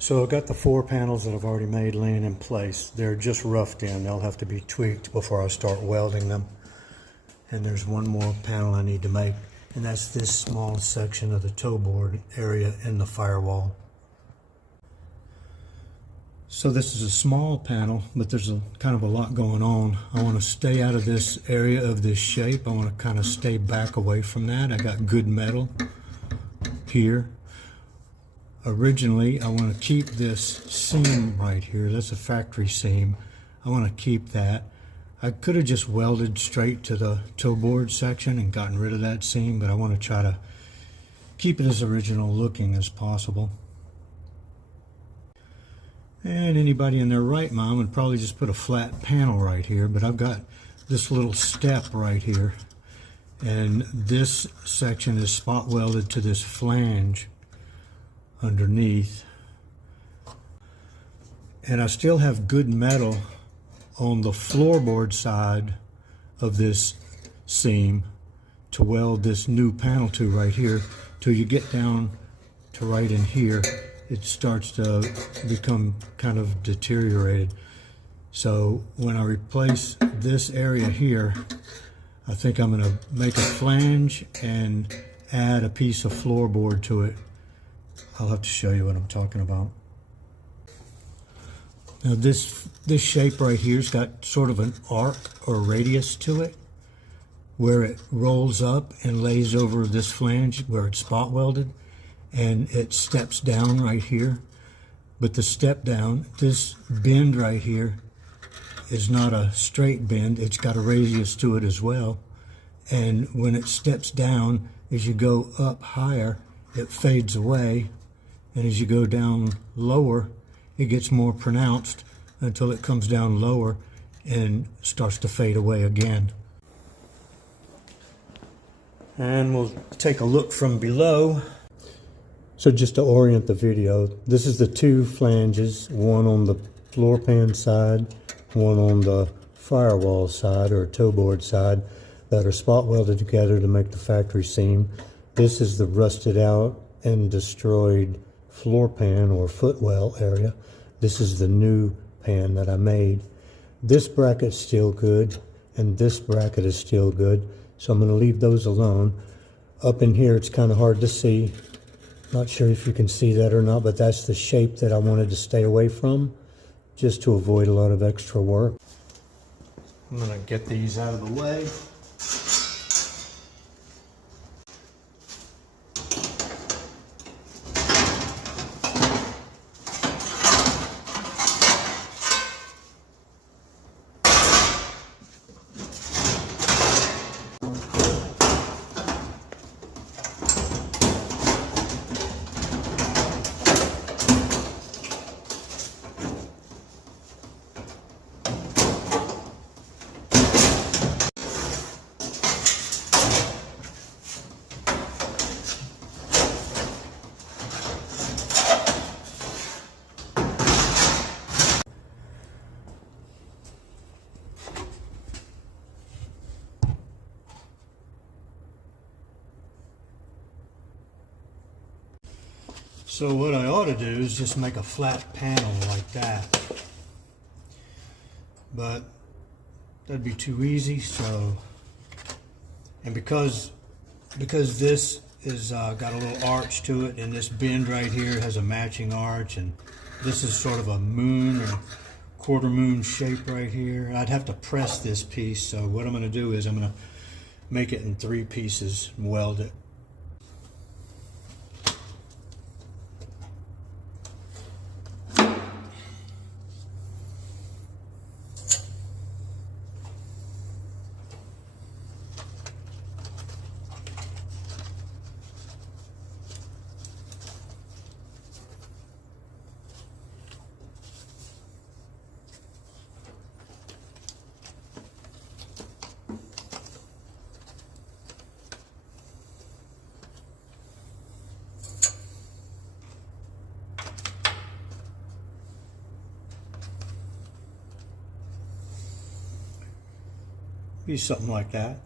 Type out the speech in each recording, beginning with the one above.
So I've got the 4 panels that I've already made laying in place. They're just roughed in. They'll have to be tweaked before I start welding them. And there's one more panel I need to make, and that's this small section of the toe board area in the firewall. So this is a small panel, but there's a kind of a lot going on. I want to stay out of this area of this shape. I want to kind of stay back away from that. I got good metal here. Originally, I want to keep this seam right here. That's a factory seam. I want to keep that. I could have just welded straight to the toe board section and gotten rid of that seam, but I want to try to keep it as original looking as possible. And anybody in their right mind would probably just put a flat panel right here, but I've got this little step right here, and this section is spot welded to this flange underneath. And I still have good metal on the floorboard side of this seam to weld this new panel to right here. Till you get down to right in here, it starts to become kind of deteriorated. So when I replace this area here, I think I'm going to make a flange and add a piece of floorboard to it. I'll have to show you what I'm talking about. Now this shape right here's got sort of an arc or radius to it, where it rolls up and lays over this flange where it's spot welded, and it steps down right here. But the step down, this bend right here, is not a straight bend. It's got a radius to it as well. And when it steps down, as you go up higher, it fades away. And as you go down lower, it gets more pronounced until it comes down lower and starts to fade away again. And we'll take a look from below. So just to orient the video, this is the 2 flanges, one on the floor pan side, one on the firewall side or toe board side, that are spot welded together to make the factory seam. This is the rusted out and destroyed floor pan or footwell area. This is the new pan that I made. This bracket's still good, and this bracket is still good, so I'm going to leave those alone. Up in here it's kind of hard to see. Not sure if you can see that or not, but that's the shape that I wanted to stay away from, just to avoid a lot of extra work. I'm going to get these out of the way. So what I ought to do is just make a flat panel like that, but that'd be too easy. So, and because this is got a little arch to it, and this bend right here has a matching arch, and this is sort of a moon or quarter moon shape right here, I'd have to press this piece. So what I'm going to do is I'm going to make it in 3 pieces and weld it. Be something like that.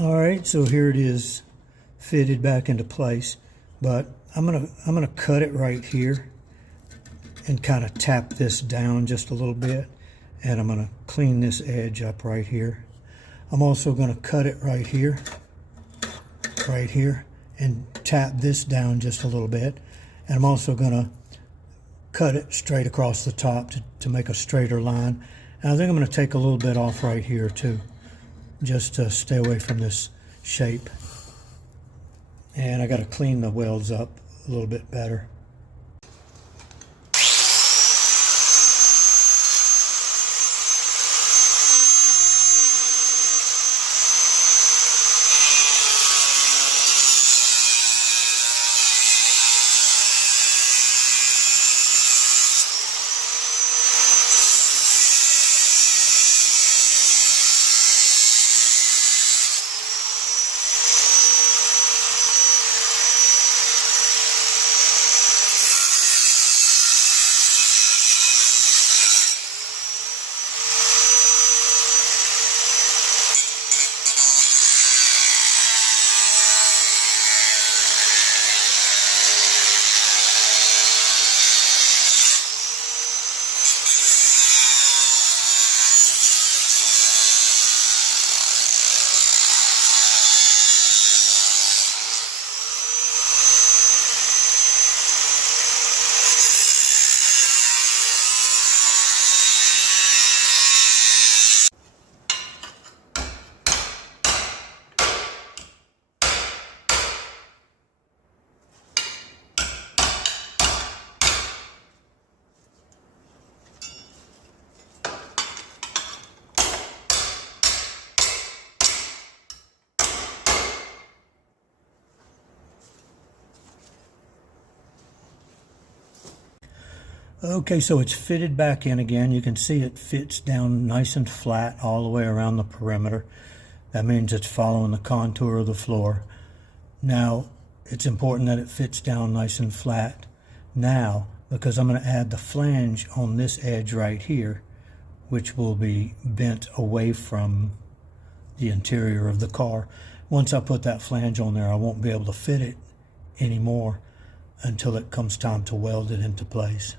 All right, so here it is fitted back into place, but I'm gonna cut it right here and kind of tap this down just a little bit, and I'm gonna clean this edge up right here. I'm also gonna cut it right here, and tap this down just a little bit, and I'm also gonna cut it straight across the top to make a straighter line. And I think I'm gonna take a little bit off right here too, just to stay away from this shape. And I got to clean the welds up a little bit better. Okay, so it's fitted back in again. You can see it fits down nice and flat all the way around the perimeter. That means it's following the contour of the floor. Now, it's important that it fits down nice and flat now, because I'm going to add the flange on this edge right here, which will be bent away from the interior of the car. Once I put that flange on there, I won't be able to fit it anymore until it comes time to weld it into place.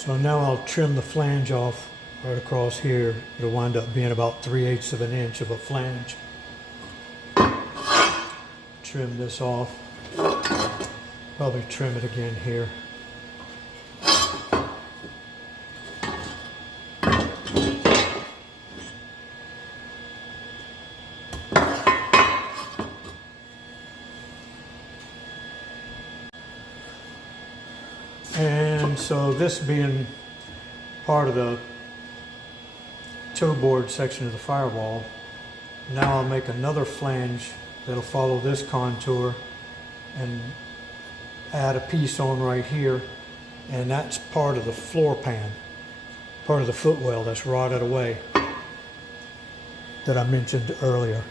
So now I'll trim the flange off right across here. It'll wind up being about 3/8 of an inch of a flange. Trim this off. Probably trim it again here. And so this being part of the toe board section of the firewall, now I'll make another flange that'll follow this contour and add a piece on right here, and that's part of the floor pan, part of the footwell that's rotted away that I mentioned earlier.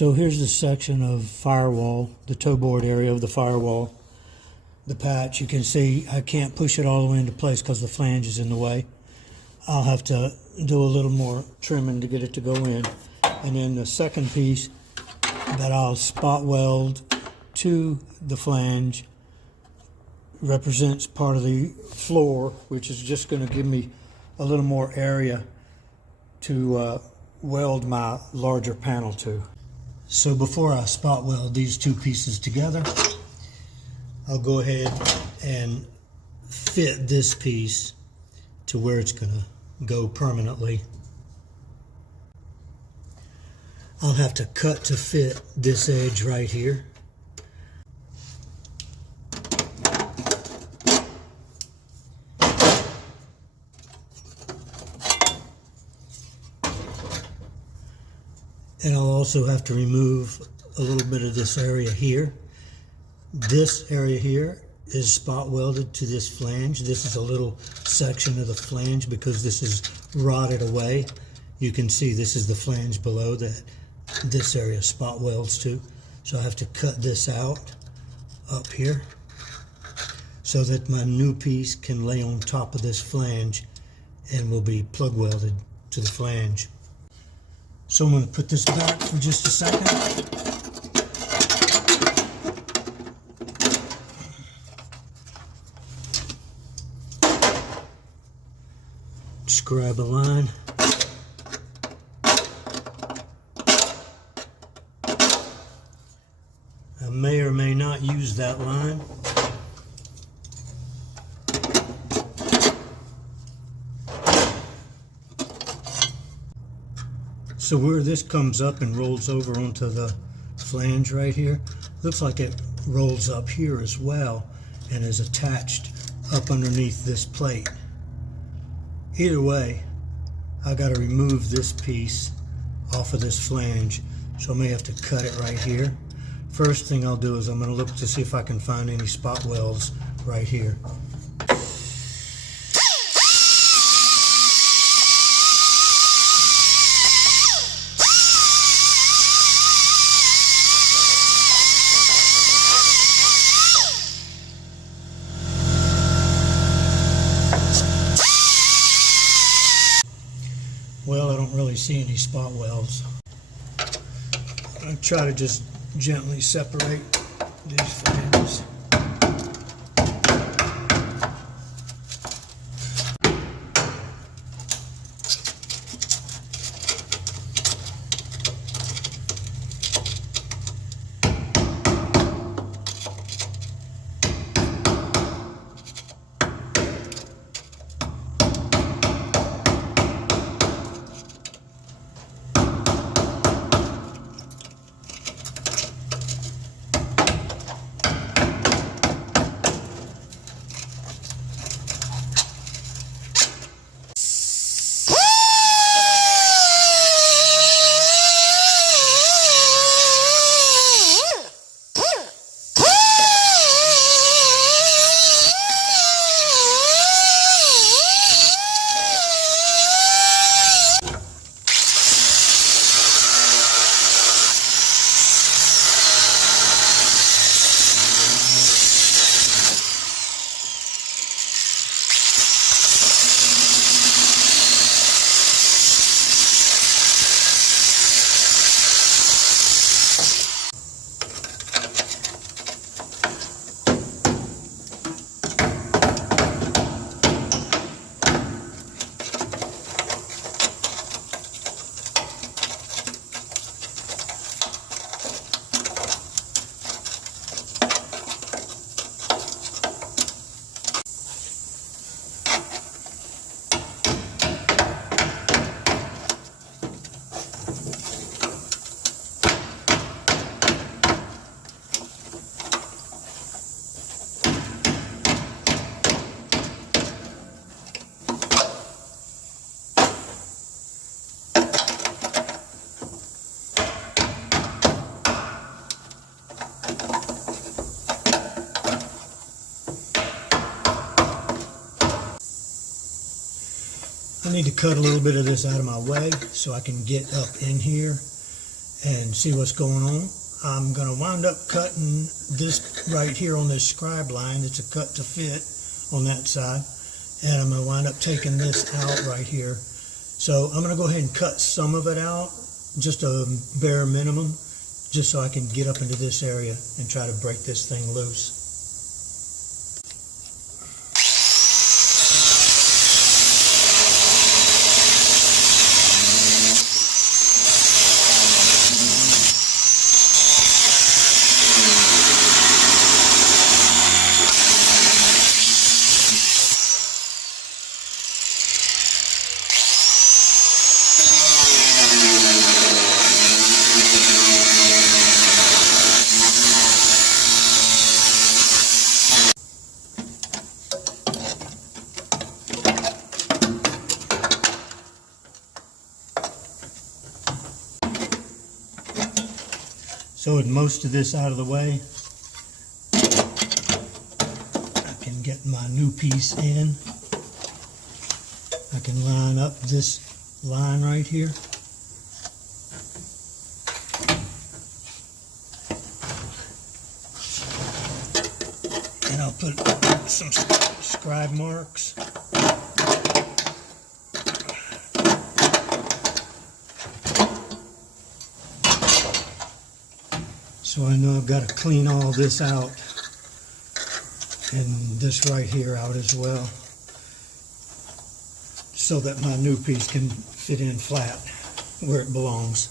So here's the section of firewall, the toe board area of the firewall. The patch, you can see I can't push it all the way into place because the flange is in the way. I'll have to do a little more trimming to get it to go in. And then the second piece that I'll spot weld to the flange represents part of the floor, which is just going to give me a little more area to weld my larger panel to. So before I spot weld these two pieces together, I'll go ahead and fit this piece to where it's going to go permanently. I'll have to cut to fit this edge right here. And I'll also have to remove a little bit of this area here. This area here is spot welded to this flange. This is a little section of the flange because this is rotted away. You can see this is the flange below that this area spot welds to. So I have to cut this out up here so that my new piece can lay on top of this flange and will be plug welded to the flange. So I'm going to put this back for just a second. Just grab a line. I may or may not use that line. So where this comes up and rolls over onto the flange right here, looks like it rolls up here as well and is attached up underneath this plate. Either way, I got to remove this piece off of this flange, so I may have to cut it right here. First thing I'll do is I'm going to look to see if I can find any spot welds right here. Well, I don't really see any spot welds. I try to just gently separate these flanges. I need to cut a little bit of this out of my way so I can get up in here and see what's going on. I'm going to wind up cutting this right here on this scribe line. It's a cut to fit on that side. And I'm going to wind up taking this out right here. So I'm going to go ahead and cut some of it out, just a bare minimum, just so I can get up into this area and try to break this thing loose. So with most of this out of the way, I can get my new piece in. I can line up this line right here. And I'll put some scribe marks. So I know I've got to clean all this out, and this right here out as well, so that my new piece can fit in flat where it belongs.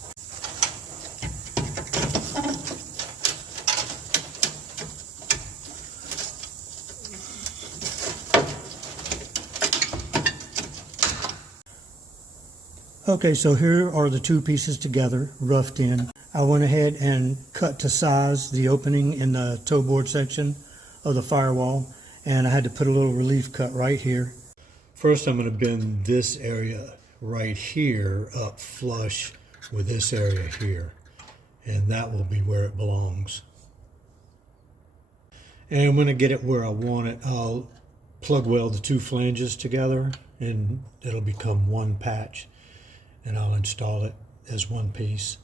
Okay, so here are the two pieces together, roughed in. I went ahead and cut to size the opening in the toe board section of the firewall, and I had to put a little relief cut right here. First, I'm going to bend this area right here up flush with this area here, and that will be where it belongs. And when I get it where I want it, I'll plug weld the two flanges together, and it'll become one patch, and I'll install it as one piece.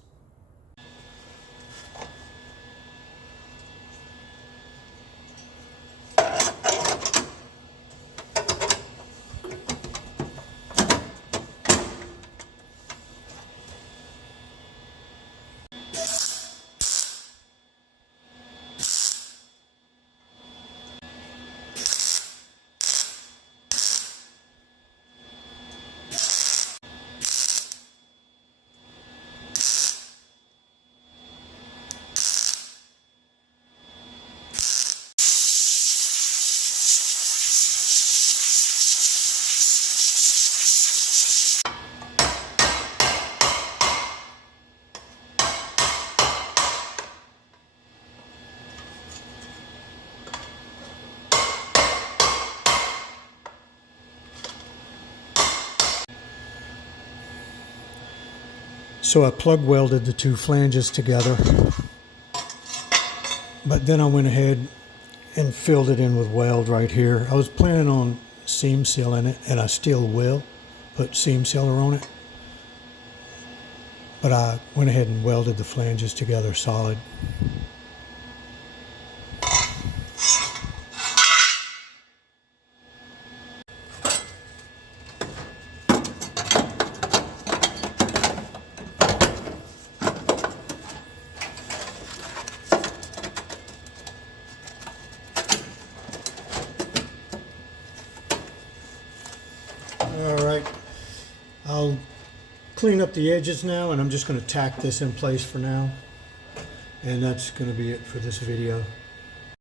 So I plug welded the two flanges together, but then I went ahead and filled it in with weld right here. I was planning on seam sealing it, and I still will put seam sealer on it, but I went ahead and welded the flanges together solid. Alright, I'll clean up the edges now, and I'm just going to tack this in place for now, and that's going to be it for this video.